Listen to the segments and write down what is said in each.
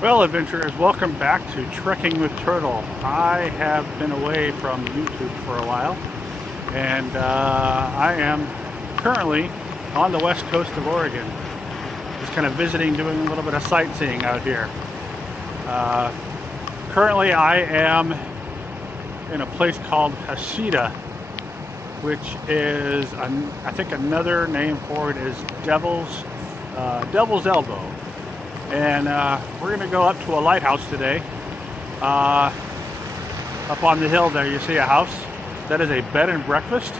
Well, adventurers, welcome back to Trekking with Turtle. I have been away from YouTube for a while, and I am currently on the west coast of Oregon. Just kind of visiting, doing a little bit of sightseeing out here. Uh, Currently, I am in a place called Hiatus, which is, I think another name for it is Devil's Elbow. And we're going to go up to a lighthouse today. Up on the hill there, you see a house. That is a bed and breakfast.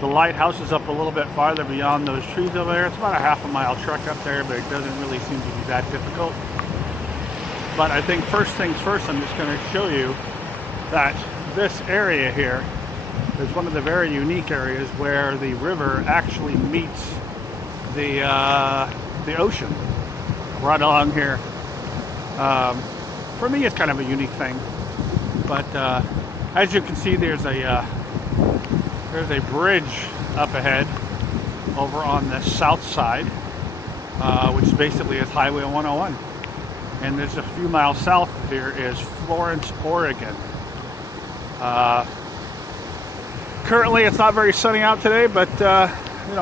The lighthouse is up a little bit farther beyond those trees over there. It's about a half a mile trek up there, but it doesn't really seem to be that difficult. But I think first things first, I'm just going to show you that this area here is one of the very unique areas where the river actually meets the ocean. Right along here. For me, it's kind of a unique thing, but as you can see, there's a bridge up ahead over on the south side, which basically is Highway 101, and there's a few miles south of here is Florence, Oregon. Currently, it's not very sunny out today, but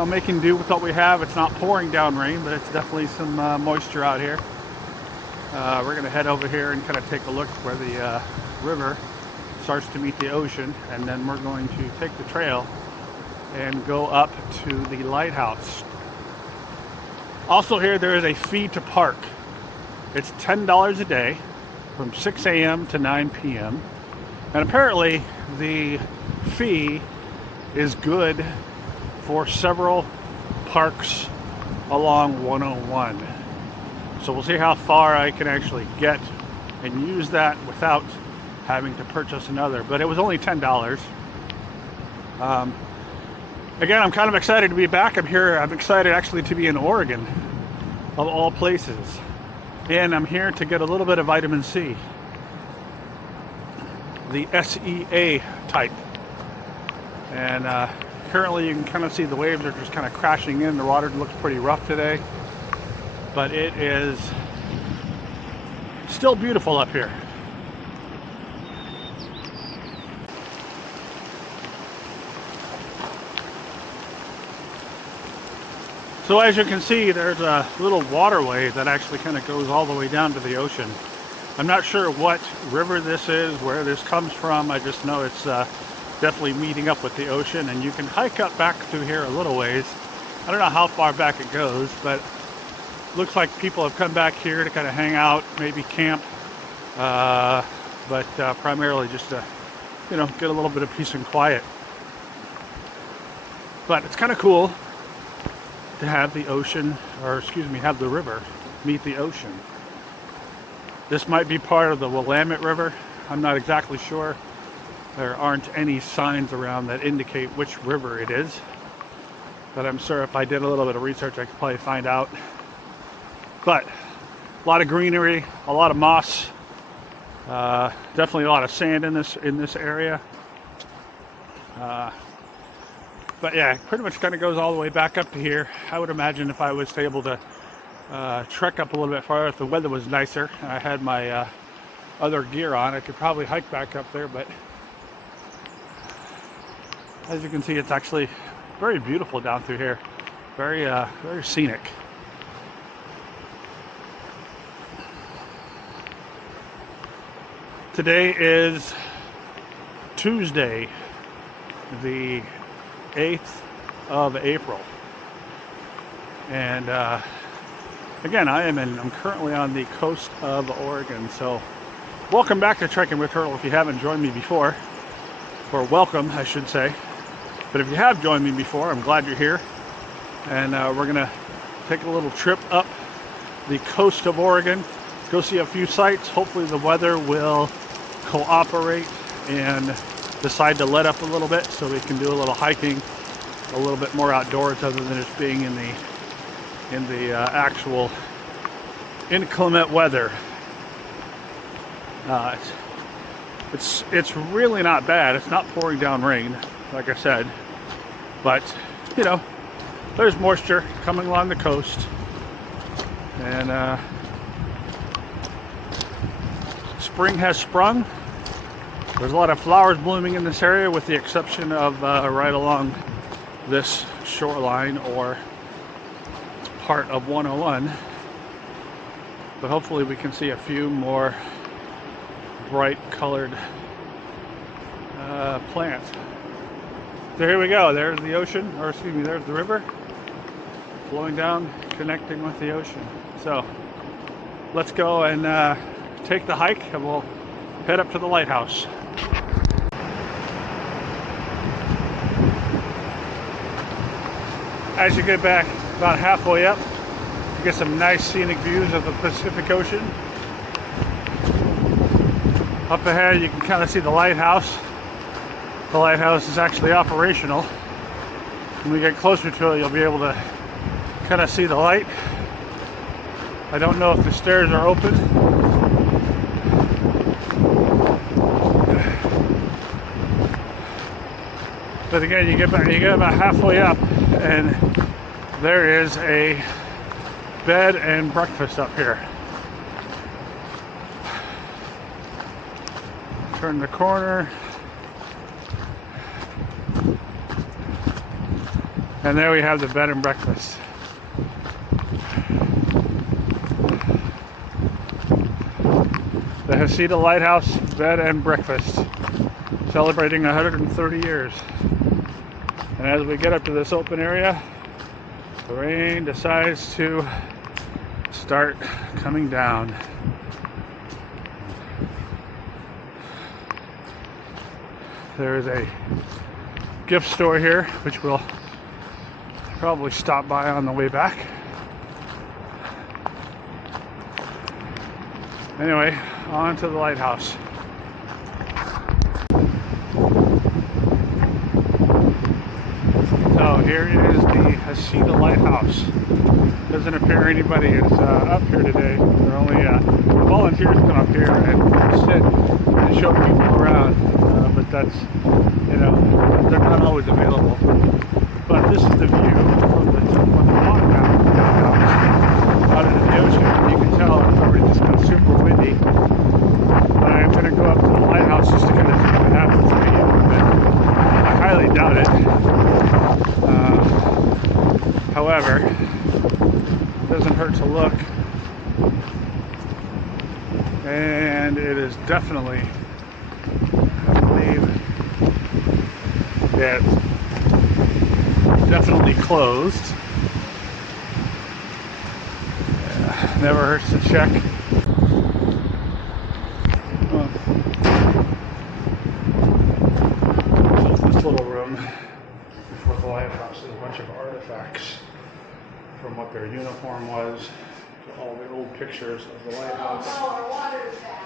making do with what we have. It's not pouring down rain, but it's definitely some moisture out here. We're going to head over here and kind of take a look where the river starts to meet the ocean, and then we're going to take the trail and go up to the lighthouse. Also here, there is a fee to park. It's $10 a day from 6 a.m. to 9 p.m. And apparently the fee is good for several parks along 101. So we'll see how far I can actually get and use that without having to purchase another. But it was only $10. Again, I'm kind of excited to be back. I'm excited actually to be in Oregon, of all places. And I'm here to get a little bit of vitamin C. The SEA type. And currently you can kind of see the waves are just kind of crashing in. The water looks pretty rough today, but it is still beautiful up here. So as you can see, there's a little waterway that actually kind of goes all the way down to the ocean. I'm not sure what river this is, where this comes from. I just know it's definitely meeting up with the ocean, and you can hike up back through here a little ways. I don't know how far back it goes, but looks like people have come back here to kind of hang out, maybe camp, but primarily just to, get a little bit of peace and quiet. But it's kind of cool to have the ocean, have the river meet the ocean. This might be part of the Willamette River. I'm not exactly sure. There aren't any signs around that indicate which river it is, but I'm sure if I did a little bit of research, I could probably find out. But a lot of greenery, a lot of moss, definitely a lot of sand in this area. But yeah, pretty much kind of goes all the way back up to here. I would imagine if I was able to trek up a little bit farther, if the weather was nicer, and I had my other gear on, I could probably hike back up there. But as you can see, it's actually very beautiful down through here. Very scenic. Today is Tuesday, the 8th of April. And again, I'm currently on the coast of Oregon. So welcome back to Trekking with Turtle if you haven't joined me before. Or welcome, I should say. But if you have joined me before, I'm glad you're here. And we're going to take a little trip up the coast of Oregon, go see a few sights. Hopefully the weather will cooperate and decide to let up a little bit so we can do a little hiking, a little bit more outdoors other than just being in the actual inclement weather. It's really not bad. It's not pouring down rain, like I said, but there's moisture coming along the coast, and spring has sprung. There's a lot of flowers blooming in this area, with the exception of right along this shoreline or part of 101. But hopefully we can see a few more bright colored plants. So here we go. There's the ocean, or excuse me, there's the river flowing down, connecting with the ocean. So let's go and take the hike, and we'll head up to the lighthouse. As you get back about halfway up, you get some nice scenic views of the Pacific Ocean. Up ahead you can kind of see the lighthouse. The lighthouse is actually operational. When we get closer to it, you'll be able to kind of see the light. I don't know if the stairs are open. But again, you get about halfway up, and there is a bed and breakfast up here. Turn the corner, and there we have the bed and breakfast. The Hiatus Lighthouse Bed and Breakfast, celebrating 130 years. And as we get up to this open area, the rain decides to start coming down. There is a gift store here, which we'll probably stop by on the way back. Anyway, on to the lighthouse. So here is the Hiatus Lighthouse. Doesn't appear anybody is up here today. There are only volunteers come up here and sit and show people around. But that's, you know, they're not always available. But this is the view from the bottom half of the lighthouse out into the ocean. You can tell it's already just got super windy. But I'm going to go up to the lighthouse just to kind of see what happens to me a little bit. I highly doubt it. However, it doesn't hurt to look. And it is definitely, I believe, yeah, it's definitely closed. Yeah, never hurts to check. This little room before the lighthouse is a bunch of artifacts, from what their uniform was to all the old pictures of the lighthouse. Oh, our water's back.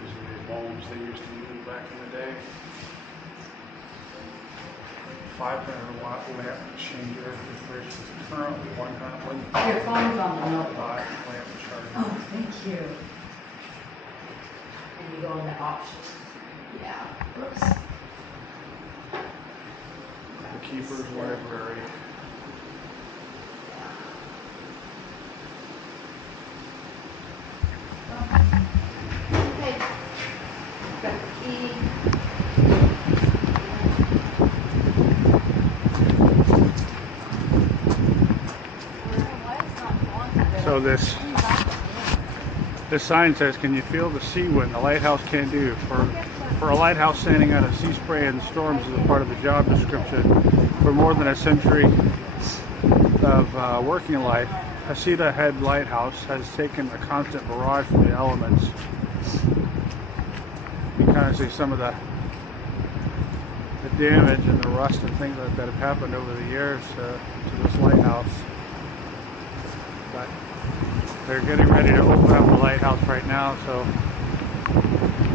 These are the bulbs they used to use back in the day. 500 watt lamp changer, which is currently 100. Your phone's on the notebook. Lamp charger. Oh, thank you. And you go in the options. Yeah. Oops. The Keeper's Library. Okay. Got the key. So this sign says, "Can you feel the sea wind the lighthouse can do?" For a lighthouse standing out of sea spray and storms is a part of the job description. For more than a century of working life, Hiatus Head Lighthouse has taken a constant barrage from the elements. You kind of see some of the damage and the rust and things like that have happened over the years to this lighthouse. But they're getting ready to open up the lighthouse right now, so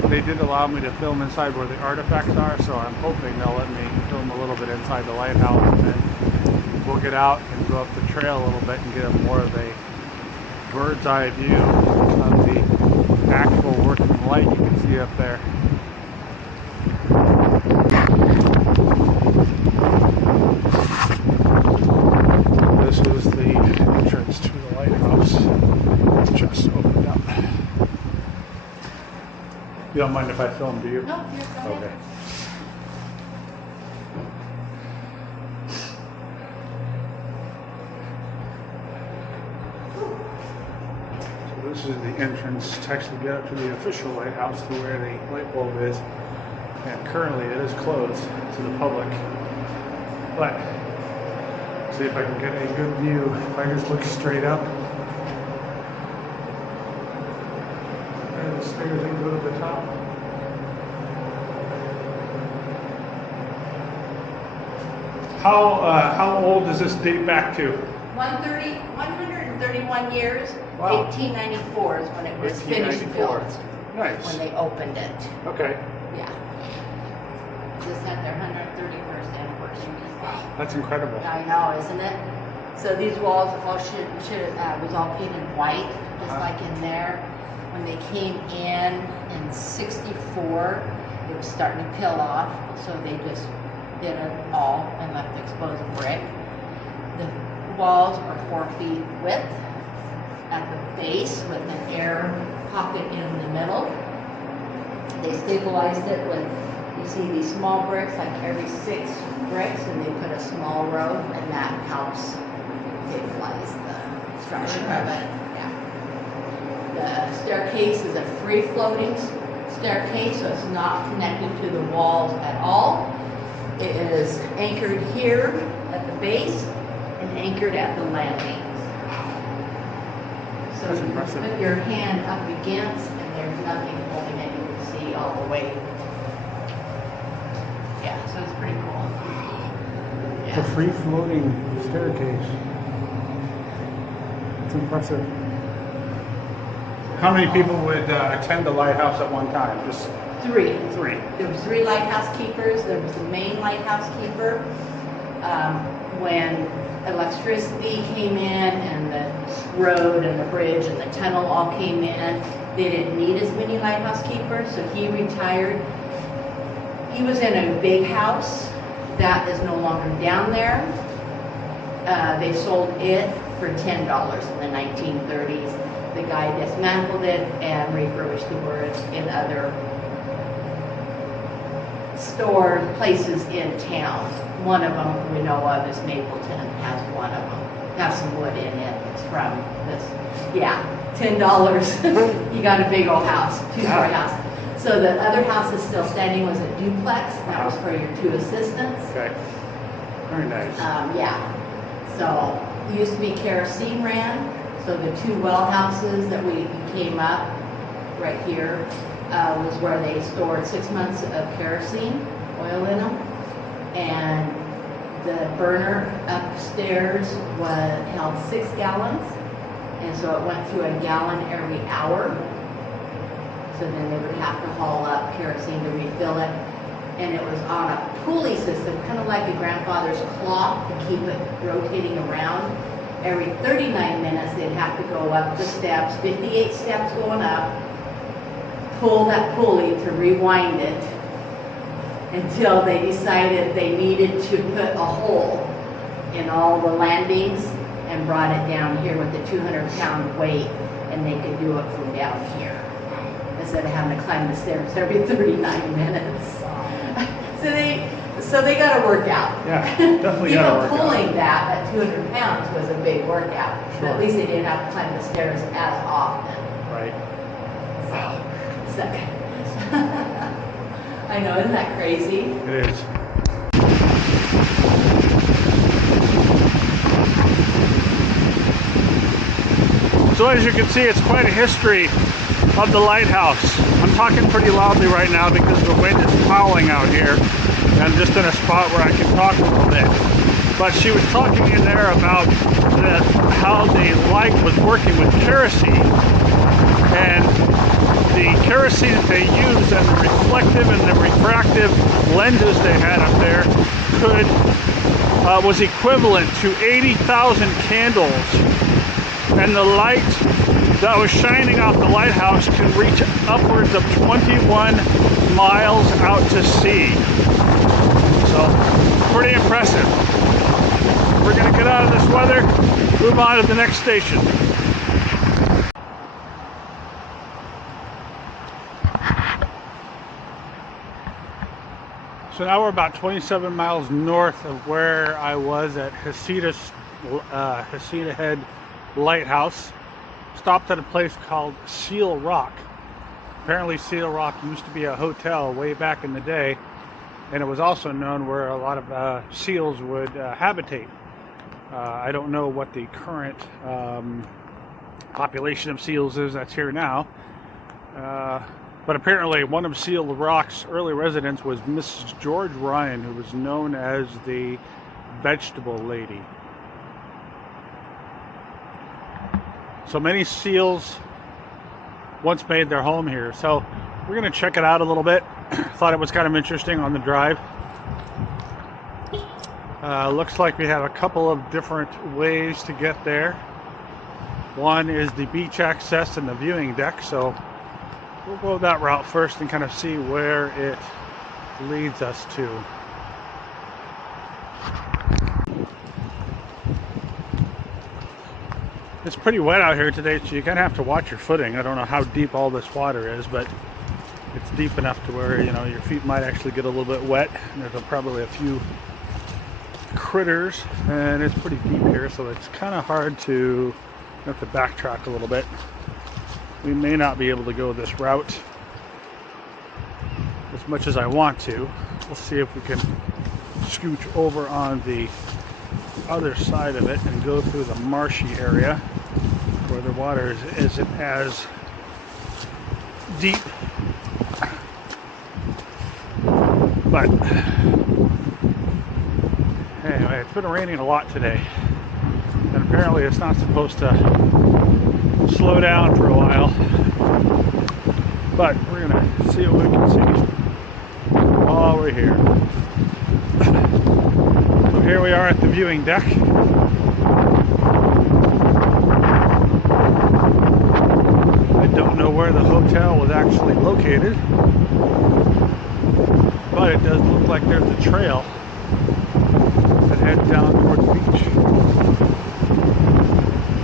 they did allow me to film inside where the artifacts are, so I'm hoping they'll let me film a little bit inside the lighthouse, and then we'll get out and go up the trail a little bit and get more of a bird's eye view of the actual working light you can see up there. You don't mind if I film, do you? No, you're fine. Okay. So this is the entrance to actually get up to the official lighthouse to where the light bulb is. And currently it is closed to the public. But see if I can get a good view. If I just look straight up. And the stairs that go to the top. How old does this date back to? 131 years. Wow. 1894 is when it was finished 1894. built. Nice. When they opened it. Okay. Yeah. Just had their 131st anniversary. That's incredible. I know, isn't it? So these walls all was all painted white, just like in there. When they came in '64, it was starting to peel off, so they just did it all and left exposed brick. The walls are 4 feet width at the base with an air pocket in the middle. They stabilized it with, you see these small bricks, like every 6 bricks, and they put a small row, and that helps stabilize the structure of it. Yeah. The staircase is a free-floating staircase, so it's not connected to the walls at all. It is anchored here at the base and anchored at the landings. So That's you impressive. put your hand up against, and there's nothing holding it. You can see all the way. Yeah, so it's pretty cool. It's a Yeah. free floating staircase. It's impressive. How many people would attend the lighthouse at one time? Just 3. 3. There was 3 lighthouse keepers. There was the main lighthouse keeper. When electricity came in and the road and the bridge and the tunnel all came in, they didn't need as many lighthouse keepers, so he retired. He was in a big house that is no longer down there. They sold it for $10 in the 1930s. The guy dismantled it and refurbished the words in other stores, places in town. One of them we know of is Mapleton, has one of them. Has some wood in it. It's from this, yeah, $10. You got a big old house, 2-story house. So the other house that's still standing was a duplex. That was for your 2 assistants. Okay. Very nice. Yeah. So it used to be kerosene ran. So the 2 well houses that we came up right here was where they stored 6 months of kerosene oil in them. And the burner upstairs held 6 gallons. And so it went through a gallon every hour. So then they would have to haul up kerosene to refill it. And it was on a pulley system, kind of like a grandfather's clock to keep it rotating around. Every 39 minutes, they'd have to go up the steps, 58 steps going up, pull that pulley to rewind it until they decided they needed to put a hole in all the landings and brought it down here with a 200-pound weight, and they could do it from down here instead of having to climb the stairs every 39 minutes. So they got to work out. Yeah, definitely got to work Even out. pulling that at 200 pounds was a big workout. But Sure. at least they didn't have to climb the stairs as often. Right. So I know, isn't that crazy? It is. So as you can see, it's quite a history of the lighthouse. I'm talking pretty loudly right now because the wind is howling out here. And I'm just in a spot where I can talk a little bit. But she was talking in there about how the light was working with kerosene. And the kerosene that they used and the reflective and the refractive lenses they had up there was equivalent to 80,000 candles. And the light that was shining off the lighthouse can reach upwards of 21 miles out to sea. So, pretty impressive. We're going to get out of this weather, move on to the next station. So now we're about 27 miles north of where I was at Hiatus, Hasita Head Lighthouse. Stopped at a place called Seal Rock. Apparently Seal Rock used to be a hotel way back in the day, and it was also known where a lot of seals would habitate. I don't know what the current population of seals is that's here now. But apparently one of Seal Rock's early residents was Mrs. George Ryan, who was known as the Vegetable Lady. So many seals once made their home here. So we're going to check it out a little bit. Thought it was kind of interesting on the drive. Looks like we have a couple of different ways to get there. One is the beach access and the viewing deck. So we'll go that route first and kind of see where it leads us to. It's pretty wet out here today, so you kind of have to watch your footing. I don't know how deep all this water is, but it's deep enough to where, you know, your feet might actually get a little bit wet. And there's probably a few critters, and it's pretty deep here, so it's kind of hard to have to backtrack a little bit. We may not be able to go this route as much as I want to. We'll see if we can scooch over on the other side of it and go through the marshy area where the water isn't as deep. But anyway, it's been raining a lot today, and apparently it's not supposed to slow down for a while, but we're gonna see what we can see while we're here. So here we are at the viewing deck. I don't know where the hotel was actually located, but it does look like there's a trail that heads down toward the beach.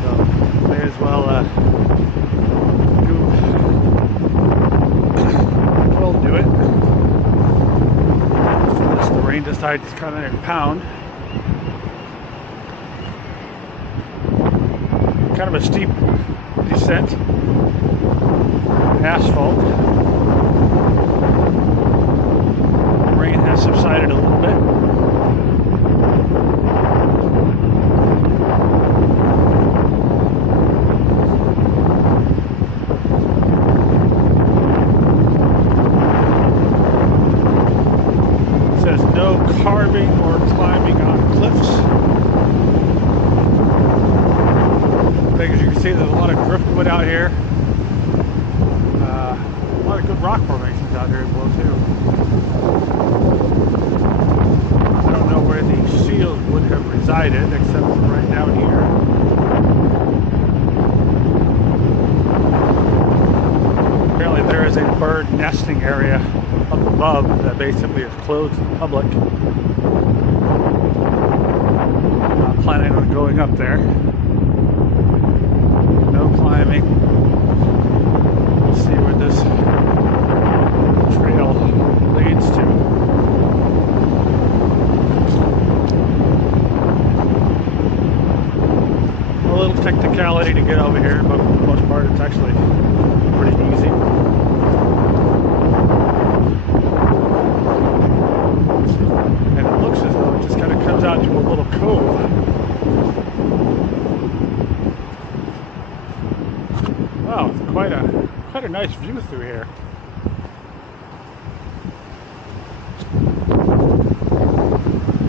So may as well do it. Unless the rain decides to come in and pound. Kind of a steep descent. Asphalt. The rain has subsided a little bit. It says no carving or climbing on cliffs. As you can see, there's a lot of driftwood out here. A lot of good rock formations out here as well too. I don't know where the seals would have resided except for right down here. Apparently there is a bird nesting area up above that basically is closed to the public. I'm not planning on going up there. No climbing. We'll see where this trail leads to. A little technicality to get over here, but for the most part it's actually pretty easy. And it looks as though it just kind of comes out to a little cove. Wow, it's quite a nice view through here.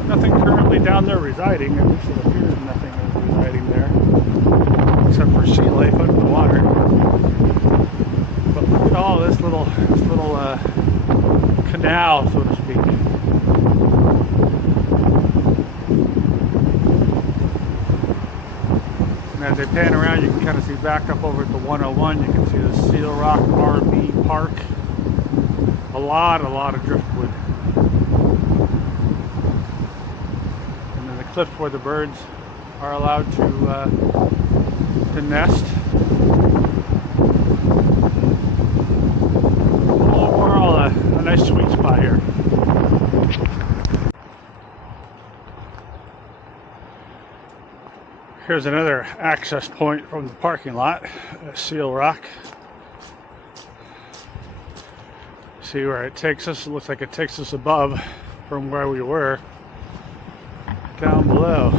Nothing currently down there residing, at least it appears nothing is residing there, except for sea life under the water. But look at all this little canal, so to speak. And as they pan around, you can kind of see back up over at the 101, you can see the Seal Rock RV Park. A lot of driftwood. And then the cliff where the birds are allowed to nest. Overall, a nice sweet spot here. Here's another access point from the parking lot at Seal Rock. See where it takes us? It looks like it takes us above from where we were down below.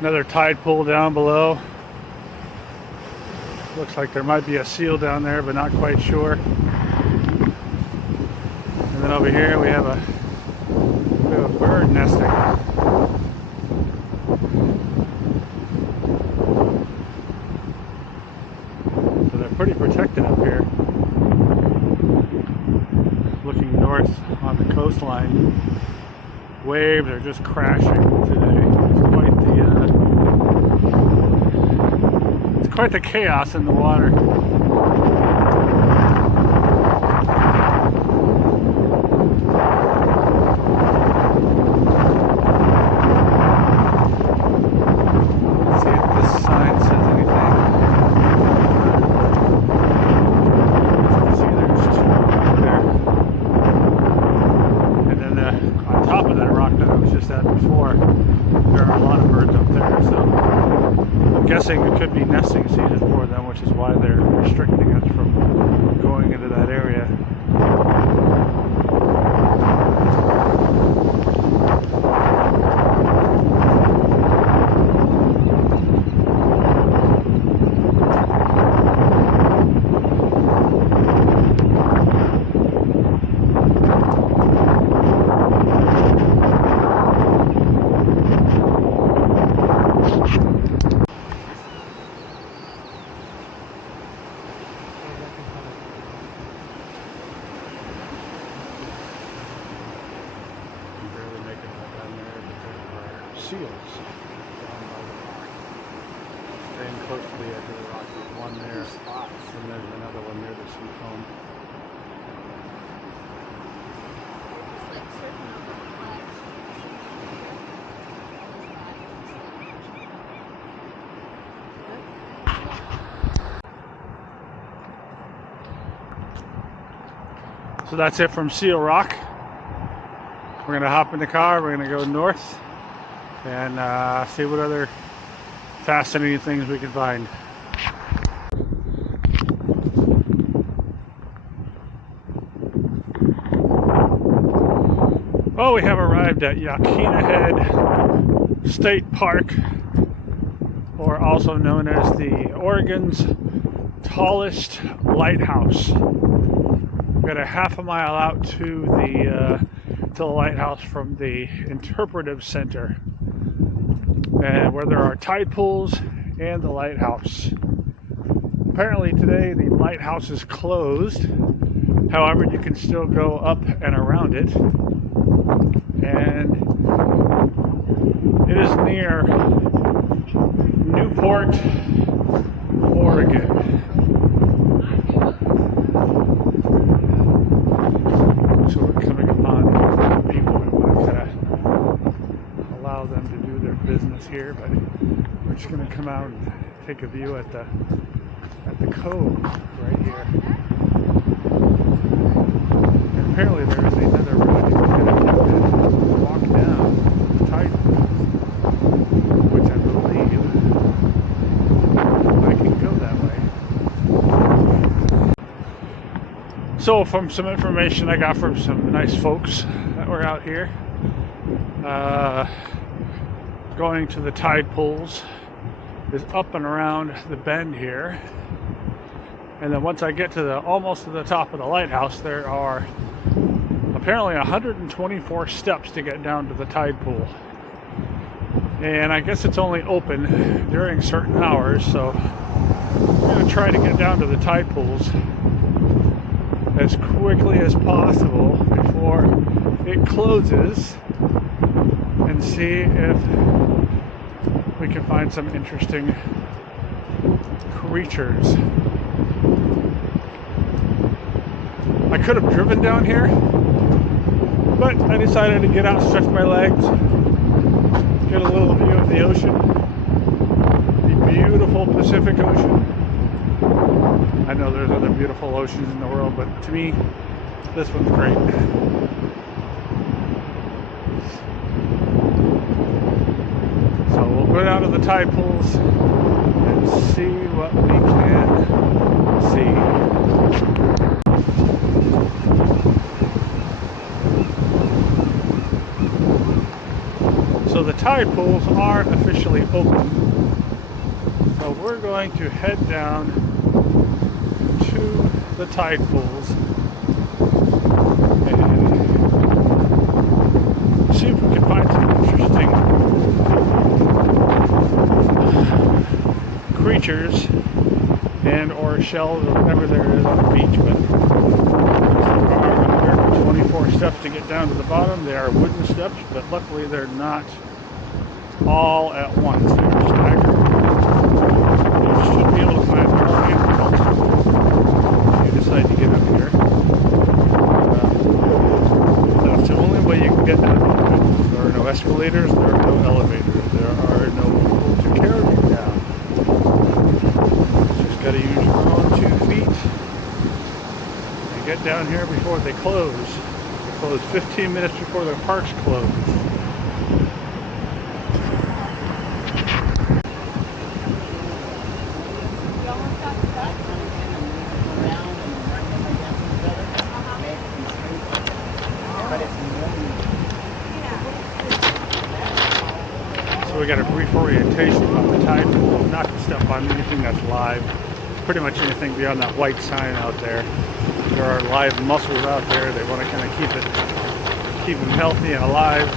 Another tide pool down below. Looks like there might be a seal down there, but not quite sure. And then over here we have a bird nesting. So they're pretty protected up here. Looking north on the coastline, waves are just crashing today. It's quite the chaos in the water. Let's see if this sign says anything. See, there's two right there. And then on top of that rock that I was just at before, there are a lot of birds up there. So I'm guessing it could be nesting season for them, which is why they're restricting us from going into that area. Seals down by the rock. Staying close to the edge of the rock. There's one there, and there's another one near the sea foam. So that's it from Seal Rock. We're gonna hop in the car, we're gonna go north and see what other fascinating things we can find. Well, we have arrived at Yaquina Head State Park, or also known as the Oregon's tallest lighthouse. We've got a half a mile out to the lighthouse from the interpretive center, and where there are tide pools and the lighthouse. Apparently today the lighthouse is closed. However, you can still go up and around it, and it is near Newport, Oregon. So we're coming upon people who want to allow them to do their business here, but we're just going to come out and take a view at the cove right here. And apparently there is another road you can walk down the tide pool, which I believe I can go that way. So from some information I got from some nice folks that were out here, going to the tide pools is up and around the bend here, and then once I get to almost to the top of the lighthouse, there are apparently 124 steps to get down to the tide pool, and I guess it's only open during certain hours, so I'm going to try to get down to the tide pools as quickly as possible before it closes, and see if we can find some interesting creatures. I could have driven down here, but I decided to get out, stretch my legs, get a little view of the ocean, the beautiful Pacific Ocean. I know there's other beautiful oceans in the world, but to me, this one's great. So we'll go down to the tide pools and see what we can see. So the tide pools are officially open. So we're going to head down to the tide pools and see if we can find some interesting creatures and or shells or whatever there is on the beach. But there are 124 steps to get down to the bottom. They are wooden steps, but luckily they're not all at once. They're staggered. You should be able to find our way if you decide to get up here. That's the only way you can get down. There are no escalators, there are no elevators, there are no people to carry you down. Just got to use your own 2 feet and get down here before they close. They close 15 minutes before the parks close. So we got a brief orientation about the tide pool, not to step on anything that's live. Pretty much anything beyond that white sign out there. There are live mussels out there. They want to kind of keep them healthy and alive.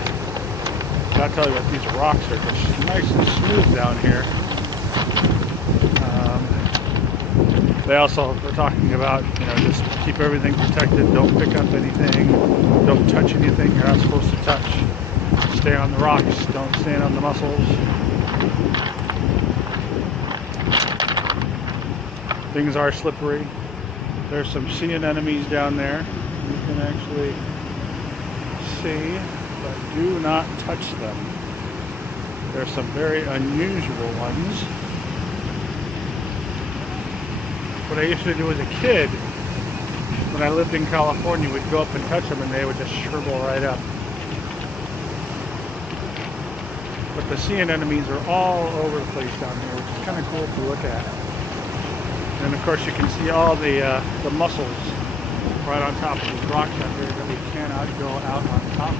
So I'll tell you what, these rocks are just nice and smooth down here. They also were talking about, just keep everything protected. Don't pick up anything. Don't touch anything you're not supposed to touch. Stay on the rocks. Don't stand on the mussels. Things are slippery. There's some sea anemones down there. You can actually see, but do not touch them. There's some very unusual ones. What I used to do as a kid, when I lived in California, we'd go up and touch them and they would just shrivel right up. But the sea anemones are all over the place down here, which is kind of cool to look at. And of course you can see all the mussels right on top of these rocks out there that we cannot go out on top of.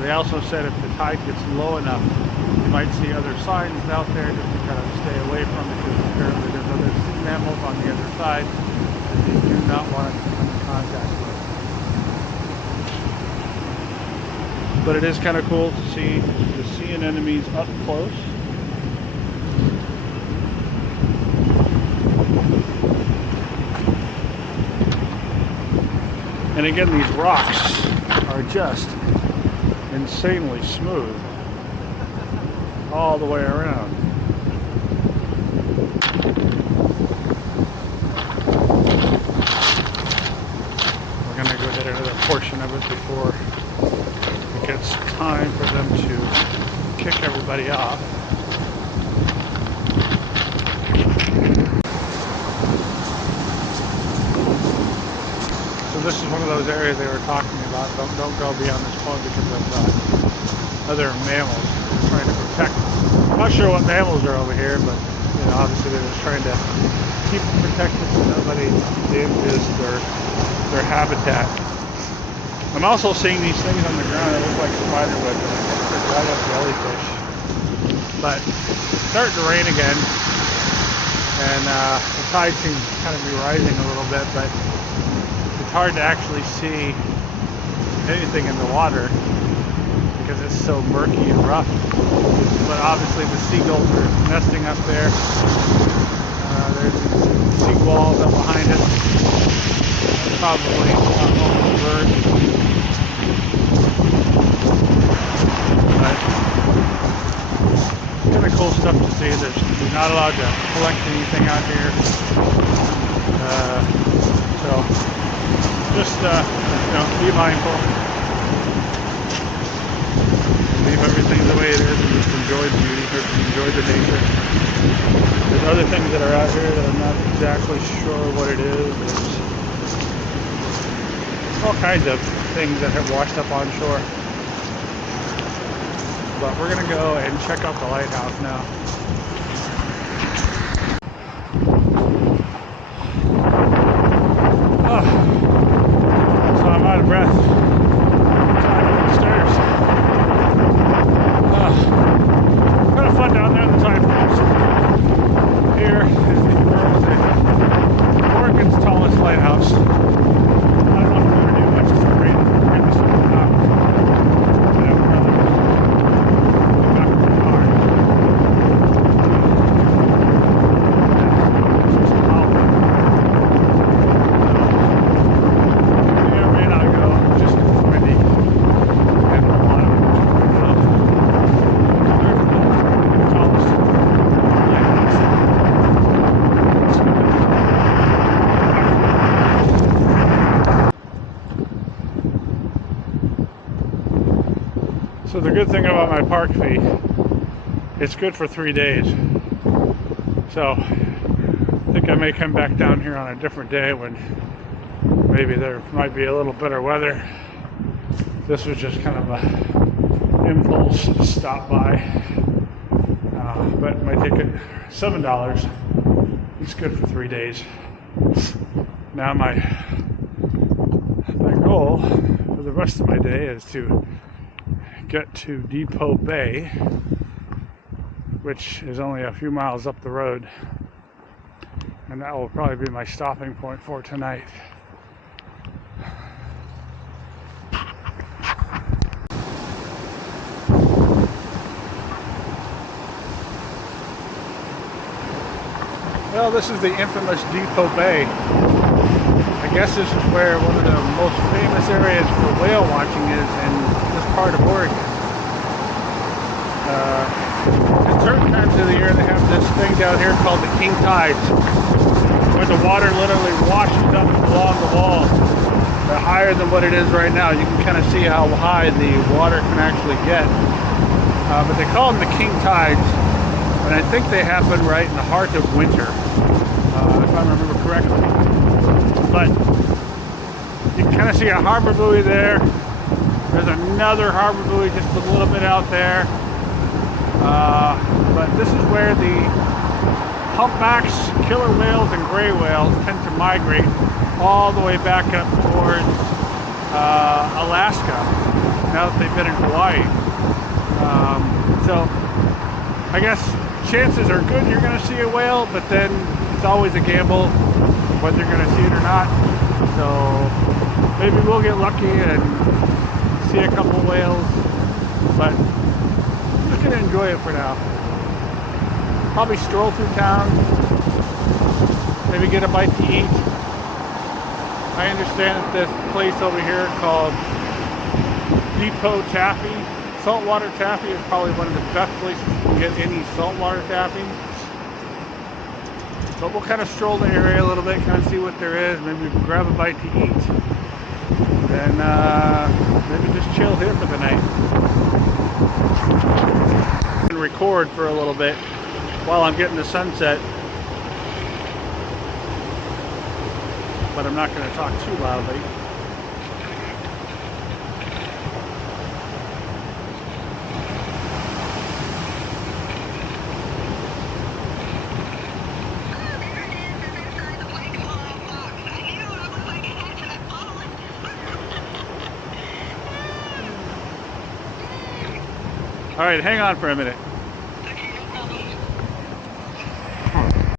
They also said if the tide gets low enough, you might see other signs out there just to kind of stay away from it, because apparently there's other sea mammals on the other side that they do not want to come in contact with. But it is kind of cool to see the sea anemones up close. And again, these rocks are just insanely smooth all the way around. We're going to go hit another portion of it before it gets time for them to kick everybody off. So this is one of those areas they were talking about. Don't go beyond this point because of other mammals they're trying to protect. I'm not sure what mammals are over here, but obviously they're just trying to keep them protected so nobody damages their habitat. I'm also seeing these things on the ground that look like spiderweb, but I guess they're dried up jellyfish. But it's starting to rain again, and the tide seems to kind of be rising a little bit, but it's hard to actually see anything in the water because it's so murky and rough. But obviously the seagulls are nesting up there. There's these seawalls up behind us. Probably not home birds. But it's kind of cool stuff to see. You're not allowed to collect anything out here. So just be mindful. Leave everything the way it is and just enjoy the beauty, or enjoy the nature. There's other things that are out here that I'm not exactly sure what it is. There's all kinds of things that have washed up on shore. but we're gonna go and check out the lighthouse now. Oh, so I'm out of breath. Climbing the stairs. Kind of fun down there in the tide pools. Here is the world's Oregon's tallest lighthouse. I don't know if I'm gonna do much to bring this up. So the good thing about my park fee, it's good for 3 days. So I think I may come back down here on a different day when maybe there might be a little better weather. This was just kind of a impulse stop by. But my ticket, $7. It's good for 3 days. Now my goal for the rest of my day is to get to Depot Bay, which is only a few miles up the road, and that will probably be my stopping point for tonight. Well, this is the infamous Depot Bay. I guess this is where one of the most famous areas for whale watching is in this part of Oregon. At certain times of the year, they have this thing down here called the king tides, where the water literally washes up along the wall, higher than what it is right now. You can kind of see how high the water can actually get. But they call them the king tides, and I think they happen right in the heart of winter, if I remember correctly. But you can kind of see a harbor buoy there. There's another harbor buoy just a little bit out there. But this is where the humpbacks, killer whales, and gray whales tend to migrate all the way back up towards Alaska, now that they've been in Hawaii. So I guess chances are good you're going to see a whale, but then it's always a gamble whether you're going to see it or not. So maybe we'll get lucky and see a couple whales, but I'm just going to enjoy it for now. Probably stroll through town, maybe get a bite to eat. I understand that this place over here called Depot Taffy, saltwater taffy, is probably one of the best places you can get any saltwater taffy. But we'll kind of stroll the area a little bit, kind of see what there is, maybe grab a bite to eat, and maybe just chill here for the night. And record for a little bit while I'm getting the sunset, but I'm not going to talk too loudly. All right, hang on for a minute.